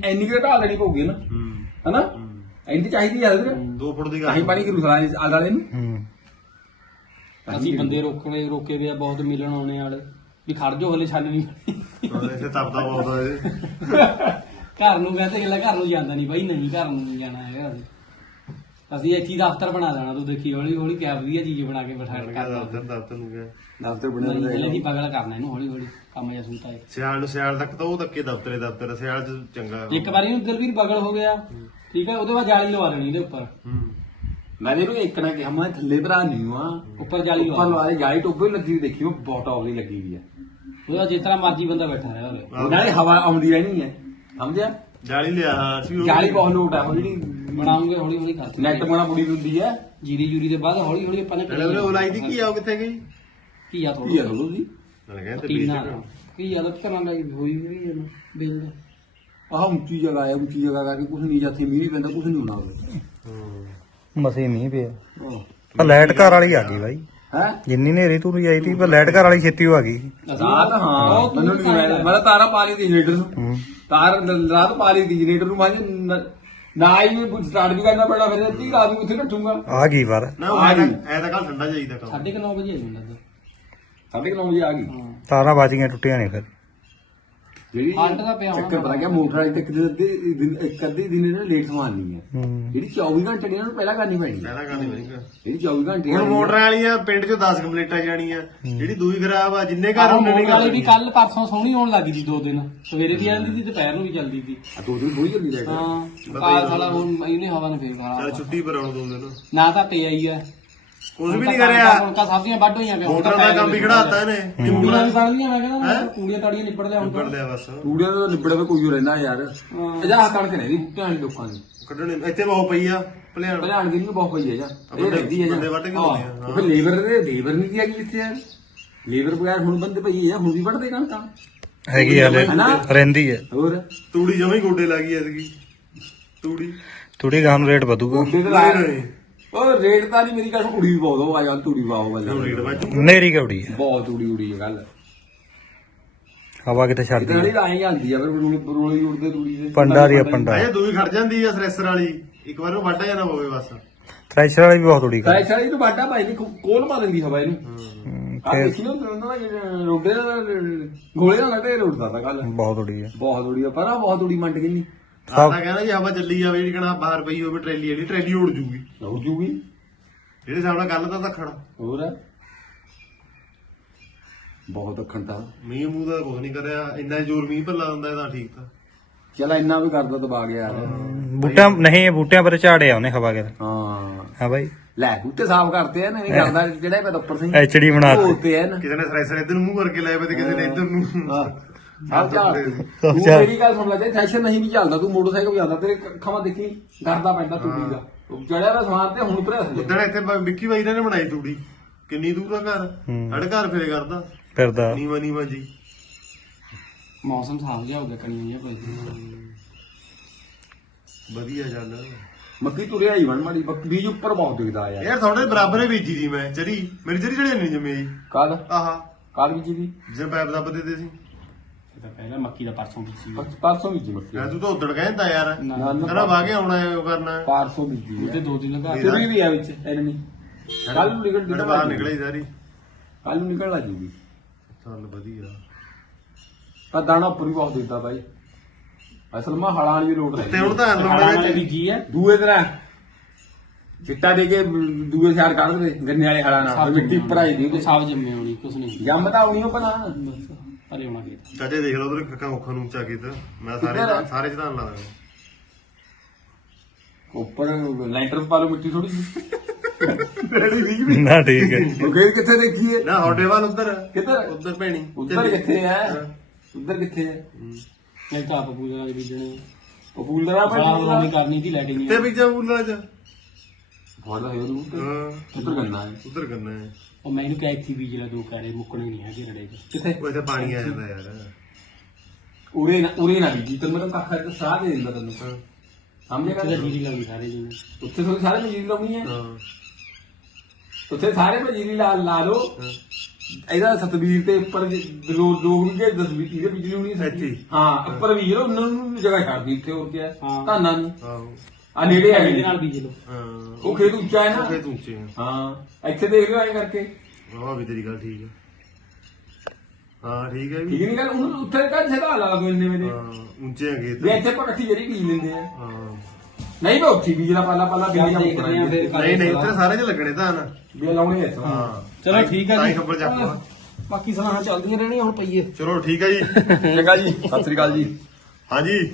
ਐਨੀ ਕਿ ਢਾਲ ਦੇਣੀ ਪਊਗੀ ਨਾ। ਹਨਾ? ਐਨੀ ਚਾਹੀਦੀ ਆ ਇਹਦੇ 2 ਫੁੱਟ ਦੀ ਕਾਹੀ ਗੱਲ ਪਾਣੀ ਕਿ ਰੁਸਲਾ ਆਲ ਵਾਲੇ ਨੂੰ। ਹੂੰ। ਅਸੀਂ ਬੰਦੇ ਰੋਕਣੇ ਰੋਕੇ ਵੀ ਆ ਬਹੁਤ ਮਿਲਣ ਆਉਣੇ ਵਾਲੇ ਵੀ ਖੜ ਜਾਓ ਹਲੇ ਛਾਲ ਨਹੀਂ ਇੱਥੇ ਤਪਦਾ ਬਹੁਤ ਆ ਇਹ ਘਰ ਨੂੰ ਕਹਿੰਦੇ ਗੱਲਾਂ ਘਰ ਨੂੰ ਜਾਂਦਾ ਨਹੀਂ ਬਾਈ ਨਹੀਂ ਘਰ ਨੂੰ ਨਹੀਂ ਜਾਣਾ ਹੈਗਾ ਅਸੀਂ। ਅਸੀਂ ਇੱਕ ਹੀ ਦਫ਼ਤਰ ਬਣਾ ਦੇਣਾ ਤੂੰ ਦੇਖੀ ਹੌਲੀ ਹੌਲੀ ਕਿਆ ਵਧੀਆ ਚੀਜ਼ ਬਣਾ ਕੇ ਬਿਠਾ ਕੇ ਕਰਦਾ। ਦਫ਼ਤਰ ਦਫ਼ਤਰ ਨੂੰ ਗਿਆ। ਦਫ਼ਤਰ ਨਹੀਂ ਜੀ ਪਗਲ ਕਰਨਾ ਇਹਨੂੰ ਹੌਲੀ ਹੌਲੀ ਕੰਮ ਜਿਹਾ ਸੂਤਾ ਹੈ ਸਿਆਲ ਨੂੰ ਸਿਆਲ ਤੱਕ ਤਾਂ ਉਹ ਤੱਕੇ ਦਫ਼ਤਰੇ ਦਫ਼ਤਰ ਸਿਆਲ ਚ ਚੰਗਾ ਇੱਕ ਵਾਰੀ ਨੂੰ ਉਧਰ ਵੀ ਬਗਲ ਹੋ ਗਿਆ। ਠੀਕ ਹੈ ਉਹਦੇ ਬਾਅਦ ਜਾਲੀ ਲਵਾ ਦੇਣੀ ਇਹਦੇ ਉੱਪਰ। ਹੂੰ। ਮੈਂ ਇਹਨੂੰ ਇੱਕ ਨਾ ਕਿਹਾ ਮੈਂ ਥੱਲੇ ਭਰਾ ਨਹੀਂ ਆ ਉੱਪਰ ਜਾਲੀ ਉੱਪਰ ਲਵਾ ਲਵਾਏ ਜਾਈ ਟੋਪੇ ਲੱਗੀ ਦੇਖੀ ਉਹ ਬਹੁਤ ਔਗਲੀ ਲੱਗੀ ਹੋਈ ਆ। ਉਹਦਾ ਜਿਸ ਤਰ੍ਹਾਂ ਮਰਜ਼ੀ ਬੰਦਾ ਬੈਠਾ ਰਿਹਾ ਹੋਵੇ ਨਾਲੇ ਹਵਾ ਆਉਂਦੀ ਰਹਿਣੀ ਹੈ ਸਮਝਿਆ? ਜਾਲੀ ਲਿਆ ਹਾਂ ਅਸੀਂ ਉਹ- ਜਾਲੀ ਬਹੁਤ ਲੋਟ ਆ ਉਹ ਜਿਹੜੀ ਬਣਾਉਂਗੇ ਹੌਲੀ ਹੌਲੀ ਕਰ ਨੈਟ ਬਣਾ ਬੁੜੀ ਹੁੰਦੀ ਹੈ ਜੀਰੀ ਜੂਰੀ ਦੇ ਬਾਅਦ ਹੌਲੀ ਹੌਲੀ ਆਪਾਂ ਨੇ ਨਾਲੇ ਉਹਨੇ ਉਲਾਈ ਦੀ ਕੀ ਆ ਉਹ ਕਿੱਥੇ ਗਈ? ਕੀ ਆ ਕੀ ਆ ਥੋੜੂ ਜੀ ਨਾਲੇ ਕਹਿੰਦੇ ਟੀਨਾ ਬੀਜ ਕੀ ਆ। ਤਾਂ ਤਰ੍ਹਾਂ ਦਾ ਹੋਈ ਹੋਈ ਹੈ ਨਾ ਬਿੱਲ ਆਹ ਉੱਚੀ ਜਗ੍ਹਾ ਹੈ ਉੱਚੀ ਜਗ੍ਹਾ ਕਰਕੇ ਕੁਝ ਨਹੀਂ ਜਾਂਦੀ ਮੀਂਹ ਪੈਂਦਾ ਕੁਝ ਨਹੀਂ ਹੋਣਾ ਉਹਦੇ ਮਸੀਂ ਮੀਂਹ ਪਿਆ। ਆ ਲਾਈਟ ਘਰ ਵਾਲੀ ਆ ਗਈ ਬਾਈ। ਹੈ? ਜਿੰਨੀ ਨੇਰੀ ਤੂੰ ਆਈ ਤੀ ਪਰ ਲਾਈਟ ਘਰ ਵਾਲੀ ਛੇਤੀ ਹੋ ਆ ਗਈ। ਰਾਤ ਹਾਂ ਮੈਨੂੰ ਨਹੀਂ ਮੈਂ ਮੈਂ ਤਾਰਾ ਪਾ ਲਈ ਦੀ ਜਨਰੇਟਰ ਨੂੰ। ਹੂੰ। ਤਾਰ ਰਾਤ ਪਾ ਲਈ ਦੀ ਜਨਰੇਟਰ ਨੂੰ ਮਾਜੇ ਨਾ ਹੀ ਮੈਂ ਸਟਾਰਟ ਵੀ ਕਰਨਾ ਪੈਣਾ ਫਿਰ ਅੱਧੀ ਰਾਤ ਨੂੰ ਕਿੱਥੇ ਨੱਠੂਗਾ ਆ ਗਈ ਪਰ। ਨਾ ਉਹ ਐ ਤਾਂ ਐ ਤਾਂ ਕੱਲ ਠੰਡਾ ਜਾਈਦਾ ਕੰਮ ਸਾਢੇ ਕੁ ਨੌ ਵਜੇ ਆ ਜਾਂਦਾ ਸਾਢੇ ਕੁ ਨੌ ਵਜੇ ਆ ਗਈ। ਤਾਰਾਂ ਬਾਜੀਆਂ ਟੁੱਟੀਆਂ ਨਹੀਂ ਫਿਰ। ਜਿਹੜੀ ਫਾਲਟ ਦਾ ਪਿਆ ਹੋਣਾ ਚੱਕਰ ਪਤਾ ਗਿਆ ਮੋਟਰ ਵਾਲੀ ਦੇ ਅੱਧੇ ਦਿਨ ਇੱਕ ਅੱਧੇ ਦਿਨ ਇਹਨਾਂ ਲੇਟ ਸਮਾਨਣੀ ਹੈ। ਜਿਹੜੀ 24 ਘੰਟੇ ਨੇ ਇਹਨਾਂ ਨੂੰ ਪਹਿਲਾਂ ਕਰਨੀ ਪੈਣੀ ਹੈ ਪਹਿਲਾਂ ਕਰਨੀ ਪੈਣੀ ਜਿਹੜੀ 24 ਘੰਟੇ ਹੁਣ ਵਾਲੀ ਮੋਟਰਾਂ ਵਾਲੀਆਂ ਪਿੰਡ ਚੋਂ 10 ਕੰਪਲੀਟਾਂ ਜਾਣੀਆਂ ਜਿਹੜੀ ਦੂਈ ਖਰਾਬ ਆ ਜਿੰਨੇ ਘਰ ਮੋਟਰ ਨਹੀਂ ਵਾਲੀ ਵੀ ਕੱਲ ਪਰਸੋਂ ਸੋਹਣੀ ਆਉਣ ਲੱਗੀ ਸੀ ਦੋ ਦਿਨ। ਸਵੇਰੇ ਵੀ ਆਉਂਦੀ ਸੀ ਦੁਪਹਿਰ ਨੂੰ ਵੀ ਚੱਲਦੀ ਸੀ। ਆ ਦੋ ਦਿਨ ਬਹੁਤ ਜਲਦੀ ਜਾਏਗਾ ਹਾਂ ਕਾਲ ਸਾਲਾ ਹੁਣ ਇਹਨੇ ਹਵਾ ਨੇ ਫੇਰ ਚੱਲ ਖਰਾਬ ਛੁੱਟੀ ਪਰ ਆਉਣ ਦੋ ਦਿਨ। ਨਾ ਤਾਂ ਪਿਆ ਹੀ ਆ। ਕੁਝ ਵੀ ਨਹੀਂ ਕਰਿਆ। ਉਨਕਾ ਸਬਜ਼ੀਆਂ ਵੱਢ ਹੋਈਆਂ ਪਿਆ ਮੋਟਰਾਂ ਦਾ ਕੰਮ ਵੀ ਖੜਾਤਾ ਇਹਨੇ। ਕੂੜੀਆਂ ਵੀ ਲੀਆਂ ਮੈਂ ਕਹਿੰਦਾ ਕੂੜੀਆਂ ਤਾੜੀਆਂ ਨਿਪੜ ਲਿਆ ਹੁਣ ਤਾਂ। ਲਿਆ ਬਸ। ਟੂੜੀਆਂ ਦਾ ਨਿਬੜੇ ਵੇ ਕੋਈ ਹੋ ਰਹਿੰਦਾ ਯਾਰ। ਇਹਦਾ ਕਣਕ ਨਹੀਂ ਬੂਟਿਆਂ ਵਾਲੀ ਲੋਕਾਂ ਦੀ। ਕੱਢਣੇ ਇੱਥੇ ਬਹੁਤ ਪਈ ਆ ਭਲਿਆਣ। ਭਲਾਣ ਦੀ ਨੂੰ ਬਹੁਤ ਪਈ ਹੈ ਜਾਂ ਇਹ ਬੰਦੇ- ਰਹਿੰਦੀ ਹੈ ਜਾਂ ਬੰਦੇ ਵੱਢ ਕੇ ਲਾਉਂਦੇ ਆ, ਹਾਂ। ਫਿਰ ਲੇਬਰ ਦੇ ਲੇਬਰ ਨਹੀਂ ਦੀ ਕਿੱਥੇ ਯਾਰ। ਲੇਬਰ ਬਗੈਰ ਹੁਣ ਬੰਦੇ ਪਈ ਹੈ ਹੁਣ ਵੀ ਵੱਢਦੇ ਕਣਕਾਂ। ਹੈਗੀ ਹਲੇ ਹਨਾ? ਰਹਿੰਦੀ ਹੈ ਹੋਰ? ਤੂੜੀ ਜਮੇ ਗੋਡੇ ਲੱਗੀ ਐਤਕੀ। ਤੂੜੀ। ਥੋੜੀ ਗਾਂ ਨੂੰ ਰੇਟ ਵਧੂਗਾ। ਗੋਡੇ ਤੇ ਉਹ ਰੇਟ ਤਾਂ ਨਹੀਂ ਮੇਰੀ ਗੱਲ ਉੜੀ ਵੀ ਬਹੁਤ ਹੋ ਆ ਜਾਂ ਤੂੜੀ ਵਾਹ ਹੁਣ ਵਾਹ ਰੇਟ ਵਾਜੂ ਨੇਰੀ ਕੌੜੀ ਹੈ ਬਹੁਤ ਉੜੀ ਉੜੀ ਹੈ ਗੱਲ। ਹਵਾ ਕਿਤੇ ਛੱਡਦੀ ਕਿਤੇ ਨਹੀਂ ਹੈ ਲਾਈ ਜਾਂਦੀ ਆ ਫਿਰ ਰੋਲੀ ਰੋਲੀ ਉੜਦੇ ਤੂੜੀ ਦੇ। ਪੰਡਾ ਦੀ ਆ ਪੰਡਾ। ਇਹ ਦੂਈ ਖੜ ਜਾਂਦੀ ਆ ਸਰੈਸਰ ਵਾਲੀ। ਇੱਕ ਵਾਰ ਉਹ ਵੱਢ ਜਾਣਾ ਪਵੇ ਬਸ। ਥ੍ਰੈਸ਼ਰ ਵਾਲੀ ਵੀ ਬਹੁਤ ਉੜੀ ਕਰ ਸਾਈ ਸਾਈ ਨੂੰ ਬਾਟਾ ਭਾਈ ਦੀ ਕੋਲ ਮਾਰ ਦਿੰਦੀ ਹਵਾ ਇਹਨੂੰ। ਆ ਫਿਰ ਦੇਖੀ ਨਾ ਉਹਨਾਂ ਦਾ ਰੋਡੇ ਦਾ ਗੋਲੇ ਨਾਲ ਢੇਰ ਉੱਡਦਾ ਤਾ ਕੱਲ ਬਹੁਤ ਉੜੀ ਹੈ ਬਹੁਤ ਉੜੀ ਆ ਪਰ ਆ ਬਹੁਤ ਉੜੀ ਮੰਡ ਕਿੰਨੀ। ਆਹ ਕਹਿੰਦਾ ਜੀ ਹਵਾ ਚੱਲੀ ਜਾਵੇ ਜਿਹੜੀ ਕਹਣਾ ਬਾਹਰ ਪਈ ਹੋਵੇ ਟਰੈਲੀ ਜਿਹੜੀ ਟਰੈਲੀ ਉੜ ਜੂਗੀ। ਲਉ ਜੂਗੀ? ਜਿਹੜੇ ਸਾਹਮਣੇ ਕੱਲ ਤਾਂ ਧੱਖਣ ਹੋਰ? ਬਹੁਤ ਅੱਖਣ ਤਾਂ। ਮੀਂਹ ਮੂੰਹ ਦਾ ਕੁਝ ਨਹੀਂ ਕਰਿਆ ਇੰਨਾ ਜ਼ੋਰ ਮੀਂਹ ਪਰ ਲਾ ਦਿੰਦਾ ਇਹ ਤਾਂ ਠੀਕ ਤਾਂ। ਚਲ ਇੰਨਾ ਵੀ ਕਰਦਾ ਦਬਾ ਗਿਆ ਯਾਰ। ਬੂਟਿਆਂ ਨਹੀਂ ਬੂਟਿਆਂ ਪਰ ਝਾੜਿਆ ਉਹਨੇ ਹਵਾ ਕੇ ਹਾਂ। ਹਾਂ ਬਾਈ। ਲੈ ਬੂਟੇ ਸਾਫ਼ ਕਰਤੇ ਆ ਨਹੀਂ ਕਰਦਾ ਜਿਹੜਾ ਮੈਂ ਉੱਪਰ ਸਿੰਘ ਐਚਡੀ ਬਣਾ ਦਿੱਤੀ। ਹੋਤੇ ਆ ਨਾ। ਕਿਸੇ ਨੇ ਸਰੈਸਰ ਇੱਧਰ ਨੂੰ ਮੂੰਹ ਕਰਕੇ ਲਾਇਆ ਤੇ ਕਿਸੇ ਨੇ ਇੱਧਰ ਨੂੰ। ਸਭ ਝਾੜ ਤੂੰ ਝਾੜ। ਮੇਰੀ ਗੱਲ ਸੁਣ ਲੈ ਜੇ ਫੈਸ਼ਨ ਨਹੀਂ ਵੀ ਚੱਲਦਾ ਤੂੰ ਮੋਟਰਸਾਈਕਲ ਵੀ ਚੱਲਦਾ ਤੇਰੇ ਅੱਖਾਂ ਦੇਖੀ ਕਰਦਾ ਪੈਂਦਾ ਤੂੜੀ ਦਾ। ਚੜਿਆ ਵਾ ਸਮਾਨ ਤੇ ਹੁਣ ਉੱਪਰ ਹੱਸ ਉਦਣ ਇੱਥੇ ਬ- ਵਿੱਕੀ ਬਾਈ ਨੇ ਬਣਾਈ ਤੂੜੀ। ਕਿੰਨੀ ਦੂਰ ਆ ਘਰ? ਹੂੰ। ਸਾਡੇ ਘਰ ਫਿਰੇ ਕਰਦਾ। ਫਿਰਦਾ। ਨੀਵਾ ਨੀਵਾ ਜੀ। ਮੌਸਮ ਸਾਫ਼ ਜਿਹਾ ਹੋ ਗਿਆ ਕਣੀਆਂ ਜਿਹਾ ਕੋਈ ਵਧੀਆ ਚੱਲ ਮੱਕੀ ਤੁਰਿਆ ਹੀ ਬਣ ਮਾੜੀ ਬੱਕ- ਬੀਜ ਉੱਪਰ ਬਹੁਤ ਦਿਖਦਾ ਯਾਰ। ਯਾਰ ਤੁਹਾਡੇ ਬਰਾਬਰ ਹੀ ਬੀਜੀ ਦੀ ਮੈਂ ਚਰੀ। ਮੇਰੀ ਚਰੀ ਚੜੀ ਨਹੀਂ ਜੰਮੀ ਜੀ ਕਾਦ ਆਹਾ। ਕਾਦ ਬੀਜੀ ਦੀ? ਜੇ ਪੈਪ ਦੱਬ ਦਿੱਤੇ ਸੀ। ਤਾਂ ਪਹਿਲਾਂ ਮੱਕੀ ਦਾ ਪਰਸੋਂ ਬੀਜੀ ਆ। ਪਰਸੋਂ ਬੀਜੀ ਮੱਕੀ ਯਾਰ ਤੂੰ ਤਾਂ ਉਦੜ ਕਹਿੰਦਾ ਯਾਰ। ਨਾ, ਨਾ, ਨਾ, ਕਹਿੰਦਾ ਵਾਗੇ ਆਉਣਾ ਹੈ ਉਹ ਕਰਨਾ। ਹੈ ਪਰਸੋਂ ਬੀਜੀ ਉਹ ਤੇ ਦੋ ਦਿਨ ਲਗਾ। ਤੁਰੀ ਵੀ ਆ ਵਿੱਚ ਐਨਮੀ ਕੱਲ ਨੂੰ ਨਿਕਲ ਜਿਹੜੇ ਬਾਹਰ ਨਿਕਲੇ ਸਾਰੀ। ਕੱਲ ਨੂੰ ਨਿਕਲ ਲੱਜੂਗੀ ਚੱਲ ਵਧੀਆ। ਪਰ ਦਾਣਾ ਉੱਪਰ ਵੀ ਬਹੁਤ ਦਿੰਦਾ ਬਾਈ। ਅਸਲ ਮਾ ਹਲਾਂ ਦੀ ਲੋੜ ਤੇ ਹੈ। ਹੁਣ ਤਾਂ ਹਾਲਾਂ ਲੋੜੇ ਵਾਲੇ ਵਿੱਚ ਬੀਜੀ ਆ। ਦੂਏ ਤਰ੍ਹਾਂ। ਚਿੱਟਾ ਦੇ ਕੇ ਦੂਏ ਸਾਰ ਕੱਢ ਦੇ ਗੰਨੇ ਵਾਲੇ ਹਲਾਂ ਨਾਲ। ਮਿੱਟੀ ਆਈ ਦੀ। ਉਹ ਸਾਫ਼ ਜੰਮੇ ਹੋਣੀ ਕੁਛ ਨਹੀਂ। ਜੰਮ ਤਾਂ ਆਉਣੀ ਉਹ ਪਨਾ ਬਸ। ਹਲੇ ਹੋਣਾ ਖੇਤ ਚਾਚੇ ਦੇਖ ਲਓ ਉਧਰ ਖੱਕਾ ਔਖਾ ਨੂੰ ਚਾ ਕੀਤਾ। ਮੈਂ ਸਾਰੇ ਕਿੱਧਰ ਹੈ? ਸਾਰੇ ਚਦਾਨ ਲਾ ਦਾਂਗਾ ਉੱਪਰ ਲੈਂਟਰ ਪਾ ਲਓ ਮਿੱਟੀ ਥੋੜੀ ਵੀ ਨਾ। ਠੀਕ ਹੈ। ਉਹ ਖੇਤ ਕਿੱਥੇ ਦੇਖੀਏ ਨਾ ਹੌਡੇ ਵੱਲ ਉਧਰ। ਕਿੱਧਰ? ਉਧਰ ਭੈਣੀ ਉੱਧਰ ਕਿੱਥੇ ਹੈ। ਉੱਧਰ ਕਿੱਥੇ ਹੈ। ਨਹੀਂ ਤਾਂ ਆਪ ਪੂਜਾ ਦੇ ਬੀਜਣੇ ਉਹ ਫੂਲ ਦਾ ਸਾਲਾ ਪਾ ਉਹ ਕਰਨੀ ਸੀ ਲੈਟਿੰਗ ਤੇ ਬੀਜਾ ਬੁੱਲਣਾ ਚ ਫੋੜਾ ਹੈ ਉਹ ਹਾਂ। ਉੱਧਰ ਗੰਨਾ ਹੈ? ਉਧਰ ਕਰਨਾ ਹੈ। ਉਹ ਮੈਂ ਇਹਨੂੰ ਕਹਿ ਇੱਥੇ ਬੀਜ ਲਾ ਦੋ ਕਰੇ ਮੁੱਕਣੇ ਨਹੀਂ ਹੈਗੇ ਰੜੇ ਚ। ਕਿੱਥੇ? ਉਹ ਇੱਥੇ ਪਾਣੀ ਆ ਜਾਂਦਾ ਯਾਰ। ਉਰੇ ਨਾ ਉਰੇ ਨਾ ਬੀਜੀ ਤੈਨੂੰ ਮੈਂ ਕੱਖਾ ਤੇ ਸਾਹ ਦੇ ਦਿੰਦਾ ਤੈਨੂੰ। ਉੱਥੇ ਤਾਂ ਜੀਰੀ ਲਾਉਣੀ ਸਾਰੇ ਜੀ ਉੱਥੇ ਤੁਹਾਨੂੰ ਸਾਰੇ ਮਜੀਰੀ ਲਾਉਣੀ ਹੈ ਹਾਂ। ਉੱਥੇ ਸਾਰੇ ਮਜੀਰੀ ਲਾ ਲਾ ਲਓ। ਇਹਦਾ ਸਤਬੀਰ ਤੇ ਉੱਪਰ ਜੇ ਲੋਕ ਵੀ ਕੇ 10 20 30 ਬਿਜਲੀ ਹੋਣੀ ਇੱਥੇ ਹੀ। ਉੱਪਰ ਵੀ ਉਹਨਾਂ ਨੂੰ ਜਗ੍ਹਾ ਛੱਡਦੀ ਇੱਥੇ ਹੋਰ ਕੀ ਹੈ। ਹਾਂ। ਧਾਨਾਂ ਨੂੰ ਆਹੋ। ਆ ਨੇੜੇ ਆ ਇਹਦੇ ਨਾਲ ਬੀਜ ਲਓ। ਹਾਂ। ਉਹ ਖੇਤ ਉੱਚਾ ਹੈ ਨਾ? ਖੇਤ ਉੱਚੇ ਆ। ਹਾਂ। ਇੱਥੇ ਦੇਖ ਲਿਓ ਐਂ ਕਰਕੇ। ਆਹ ਵੀ ਤੇਰੀ ਗੱਲ ਠੀਕ ਹੈ ਹਾਂ ਠੀਕ ਹੈ ਠੀਕ ਵੀ ਨਹੀਂ ਗੱਲ ਉਹਨੂੰ ਉੱਥੇ ਕਾ ਛੇਦਾ ਲਾ ਦੋ ਇੰਨੇ ਮੇਰੇ ਹਾਂ ਉੱਚੇ ਆ ਖੇਤ। ਵੀ ਇੱਥੇ ਇਕੱਠੀ ਜਿਹੜੀ ਬੀਜ ਲੈਂਦੇ ਆ। ਹਾਂ। ਨਹੀਂ ਮੈਂ ਉੱਥੇ ਬੀਜਦਾ ਪਾਲਾ ਪਾਲਾ ਚੱਲ ਬੀਜ ਦੇਖਦੇ ਆ ਫਿਰ ਨਹੀਂ ਨਹੀਂ ਉੱਥੇ ਸਾਰੇ ਚ ਲੱਗਣੇ ਧਾਨ। ਵੀ ਲਾਉਣੇ ਐ ਹਾਂ। ਚਲੋ ਠੀਕ ਤਾਂ ਹੀ ਜੀ ਖਬਰ ਚੱਕ। ਬਾਕੀ ਸਲਾਹਾਂ ਚੱਲਦੀਆਂ ਰਹਿਣੀਆਂ ਹੁਣ ਪਈਏ। ਚਲੋ ਠੀਕ ਹੈ ਜੀ। ਚੰਗਾ ਜੀ। ਸਤਿ ਸ੍ਰੀ ਅਕਾਲ ਜੀ। ਹਾਂਜੀ।